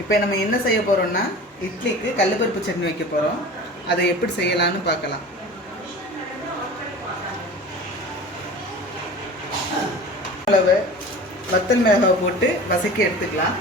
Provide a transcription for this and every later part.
இப்போ நம்ம என்ன செய்ய போகிறோம்னா இட்லிக்கு கடலைப்பருப்பு சட்னி வைக்க போகிறோம். அதை எப்படி செய்யலான்னு பார்க்கலாம். அளவு வத்தல் மிளகாய் போட்டு வதக்கி எடுத்துக்கலாம்.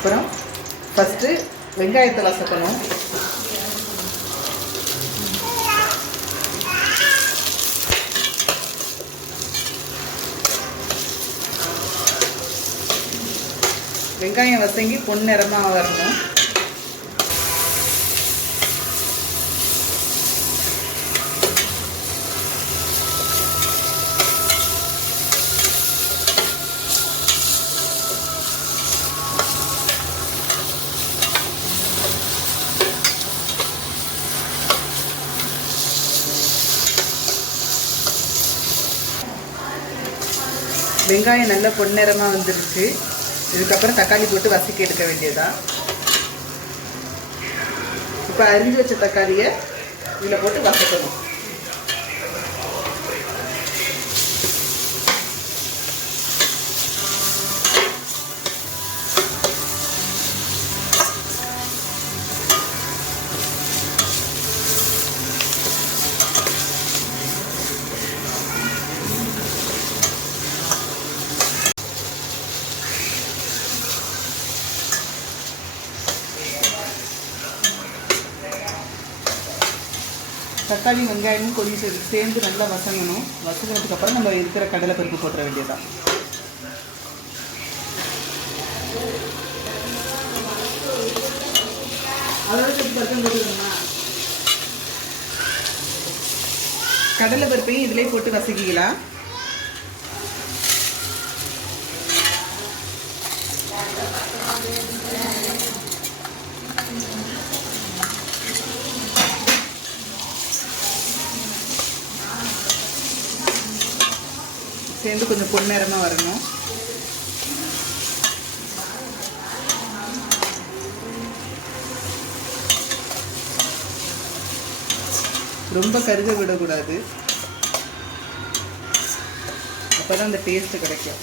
அப்புறம் ஃபஸ்ட்டு வெங்காயத்தை வதக்கணும். வெங்காயம் வதங்கி பொன்னிறமாக வரணும். வெங்காயம் நல்லா பொன்னிறமாக வந்துருச்சு. இதுக்கப்புறம் தக்காளி போட்டு வதக்கி எடுக்க வேண்டியதா. இப்போ அரிஞ்சு வச்ச தக்காளியை இதில் போட்டு வதக்கணும். தக்காளி வெங்காயமும் கொஞ்சம் சேர்ந்து நல்லா வதங்கணும். வதங்கினதுக்கப்புறம் நம்ம இருக்கிற கடலைப்பருப்பு போட்டுற வேண்டியதான். கடலைப்பருப்பையும் இதிலே போட்டு வதக்கிக்கலாம். சேர்ந்து கொஞ்சம் பொன்னிறமாக வரணும். ரொம்ப கருக விடக்கூடாது, அப்போ தான் அந்த டேஸ்ட்டு கிடைக்கும்.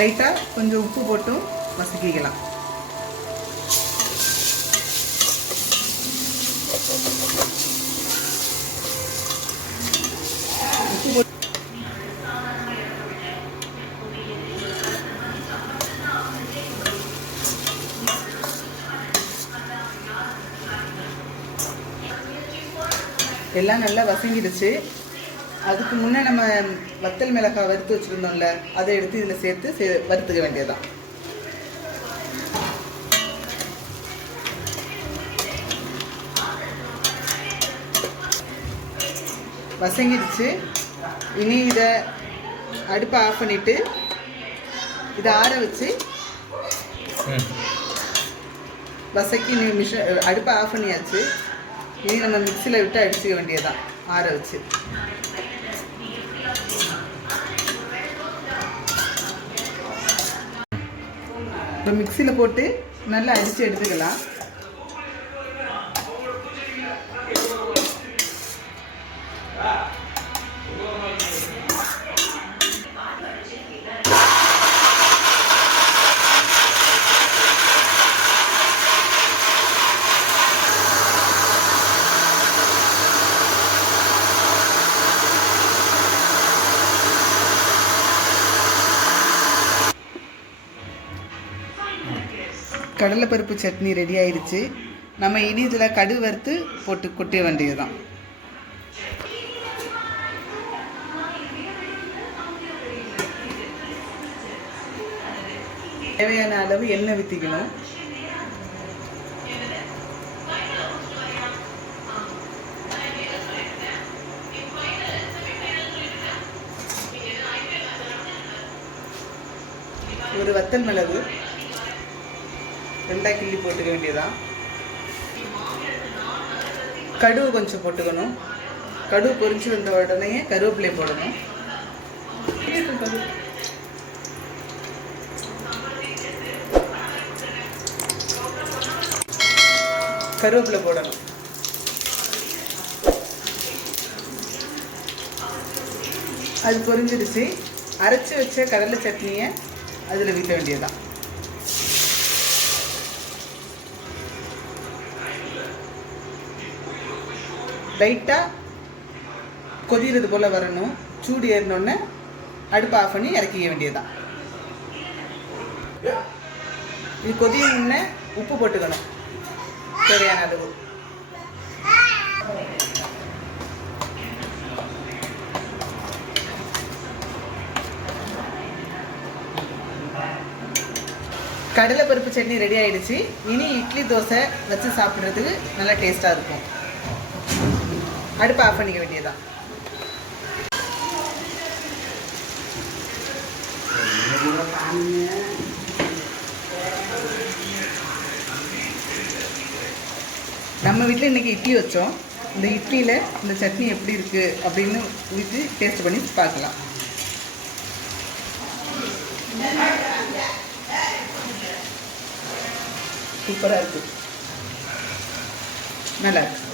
லைட்டாக கொஞ்சம் உப்பு போட்டும் வதக்கிக்கலாம். எல்லாம் நல்லா வதங்கிடுச்சு. அதுக்கு முன்னே நம்ம வத்தல் மிளகாய் வறுத்து வச்சுருந்தோம்ல, அதை எடுத்து இதில் சேர்த்து வறுத்துக்க வேண்டியதான். வதங்கிடுச்சு. இனி இதை அடுப்பை ஆஃப் பண்ணிவிட்டு இதை ஆற வச்சு வதக்கி அடுப்பை ஆஃப் பண்ணியாச்சு. இனி நம்ம மிக்சியில் விட்டு அடிச்சுக்க வேண்டியதான் ஆற வச்சு. இப்போ மிக்சியில் போட்டு நல்லா அடித்து எடுத்துக்கலாம். கடலைப்பருப்பு சட்னி ரெடி ஆயிடுச்சு. நம்ம இனி இதில் கடுகு வறுத்து போட்டு கொட்ட வேண்டியதுதான். தேவையான அளவு எண்ணெய் ஊற்றிக்கணும். ஒரு வத்தல் மிளகு 2 கிள்ளி போட்டுக்க வேண்டியதான். கடுகு கொஞ்சம் போட்டுக்கணும். கடுகு பொரிச்சு வந்த உடனே கருவேப்பிலை போடணும். கருவேப்பிலை போடணும். அது பொரிஞ்சிருச்சு. அரைச்சி வச்ச கடலை சட்னியை அதில் ஊற்ற வேண்டியதுதான். லைட்டாக கொதிக்கிறது போல் வரணும். சூடு ஏறினோடனே அடுப்பை ஆஃப் பண்ணி இறக்கிக்க வேண்டியதுதான். இது கொதியணுன்னே உப்பு போட்டுக்கணும் தேவையான அளவு. கடலைப்பருப்பு சட்னி ரெடி ஆகிடுச்சு. இனி இட்லி தோசை வச்சு சாப்பிட்றதுக்கு நல்லா டேஸ்ட்டாக இருக்கும். அடுப்பை ஆஃப் பண்ணிக்க வேண்டியதுதான். நம்ம வீட்டில் இன்றைக்கி இட்லி வச்சோம். இந்த இட்லியில் இந்த சட்னி எப்படி இருக்குது அப்படின்னு ஊற்றி டேஸ்ட் பண்ணி பார்க்கலாம். சூப்பராக இருக்குது, நல்லா இருக்கு.